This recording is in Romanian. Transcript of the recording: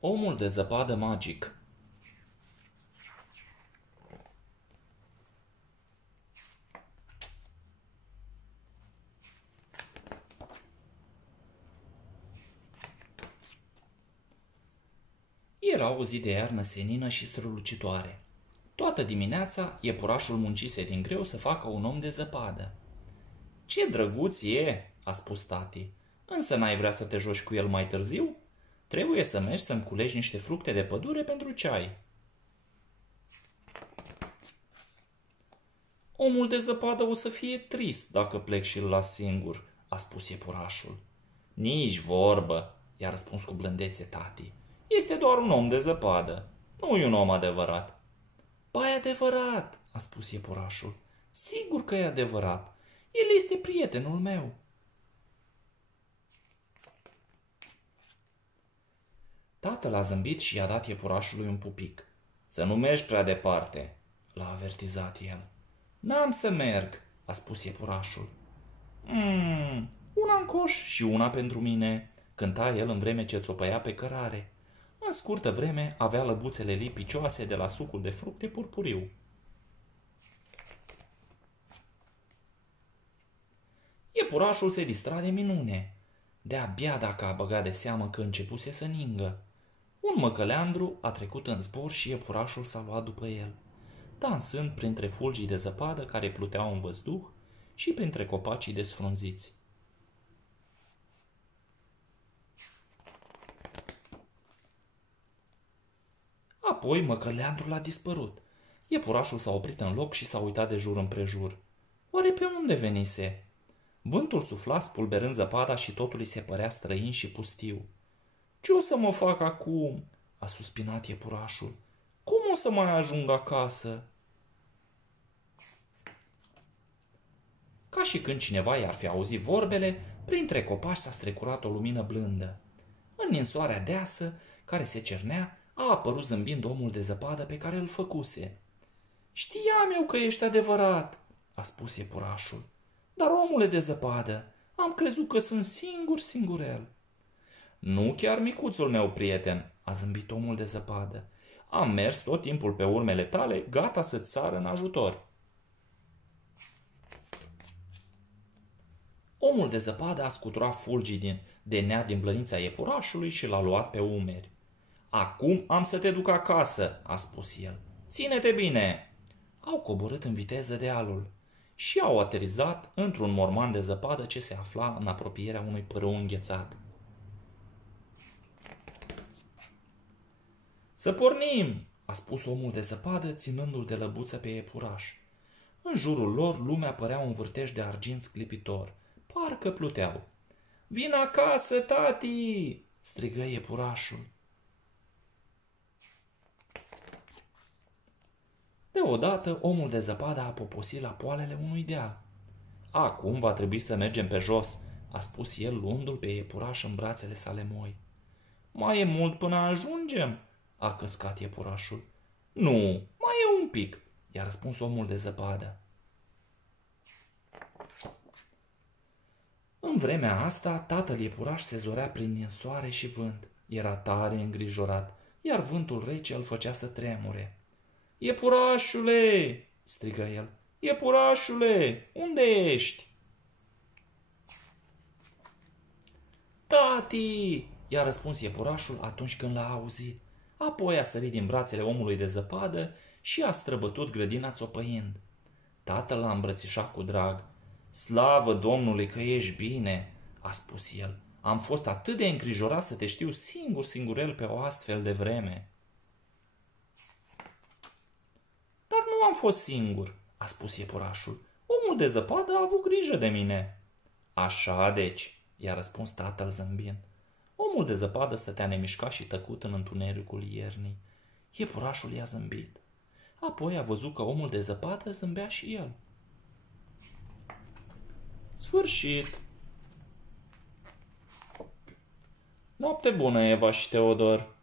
Omul de zăpadă magic. Era o zi de iarnă senină și strălucitoare. Toată dimineața, iepurașul muncise din greu să facă un om de zăpadă. Ce drăguț e, a spus tati, însă n-ai vrea să te joci cu el mai târziu? Trebuie să mergi să-mi culegi niște fructe de pădure pentru ceai. Omul de zăpadă o să fie trist dacă plec și îl las singur, a spus iepurașul. Nici vorbă, i-a răspuns cu blândețe tati. Este doar un om de zăpadă, nu e un om adevărat. Ba, e adevărat, a spus iepurașul. Sigur că e adevărat. El este prietenul meu. Tatăl a zâmbit și i-a dat iepurașului un pupic. Să nu mergi prea departe, l-a avertizat el. N-am să merg, a spus iepurașul. Una în coș și una pentru mine, cânta el în vreme ce țopăia pe cărare. În scurtă vreme avea lăbuțele lipicioase de la sucul de fructe purpuriu. Iepurașul se distra de minune. De-abia dacă a băgat de seamă că începuse să ningă. Un măcăleandru a trecut în zbor și iepurașul s-a luat după el, dansând printre fulgii de zăpadă care pluteau în văzduh și printre copacii desfrunziți. Apoi măcăleandrul a dispărut. Iepurașul s-a oprit în loc și s-a uitat de jur împrejur. Oare pe unde venise? Vântul sufla spulberând zăpada și totul îi se părea străin și pustiu. Ce o să mă fac acum? A suspinat iepurașul. Cum o să mai ajung acasă? Ca și când cineva i-ar fi auzit vorbele, printre copaci s-a strecurat o lumină blândă. În ninsoarea deasă, care se cernea, a apărut zâmbind omul de zăpadă pe care îl făcuse. Știam eu că ești adevărat, a spus iepurașul. Dar, omule de zăpadă, am crezut că sunt singurel. Nu chiar, micuțul meu prieten, a zâmbit omul de zăpadă. Am mers tot timpul pe urmele tale, gata să-ți sară în ajutor. Omul de zăpadă a scuturat fulgii de nea din blănița iepurașului și l-a luat pe umeri. Acum am să te duc acasă, a spus el. Ține-te bine! Au coborât în viteză dealul și au aterizat într-un morman de zăpadă ce se afla în apropierea unui părâu înghețat. Să pornim, a spus omul de zăpadă, ținându-l de lăbuță pe iepuraș. În jurul lor lumea părea un vârtej de argint sclipitor. Parcă pluteau. Vin acasă, tati! Strigă iepurașul. Deodată, omul de zăpadă a poposit la poalele unui deal. Acum va trebui să mergem pe jos, a spus el, luându-l pe iepuraș în brațele sale moi. Mai e mult până ajungem, a căscat iepurașul. Nu, mai e un pic, i-a răspuns omul de zăpadă. În vremea asta, tatăl iepuraș se zorea prin ninsoare și vânt. Era tare îngrijorat, iar vântul rece îl făcea să tremure. Iepurașule, strigă el, iepurașule, unde ești? Tati, i-a răspuns iepurașul atunci când l-a auzit. Apoi a sărit din brațele omului de zăpadă și a străbătut grădina țopăind. Tatăl l-a îmbrățișat cu drag. Slavă Domnului că ești bine, a spus el. Am fost atât de îngrijorat să te știu singurel pe o astfel de vreme. Dar nu am fost singur, a spus iepurașul. Omul de zăpadă a avut grijă de mine. Așa deci, i-a răspuns tatăl zâmbind. Omul de zăpadă stătea nemișcat și tăcut în întunericul iernii. Iepurașul i-a zâmbit. Apoi a văzut că omul de zăpadă zâmbea și el. Sfârșit. Noapte bună, Eva și Teodor.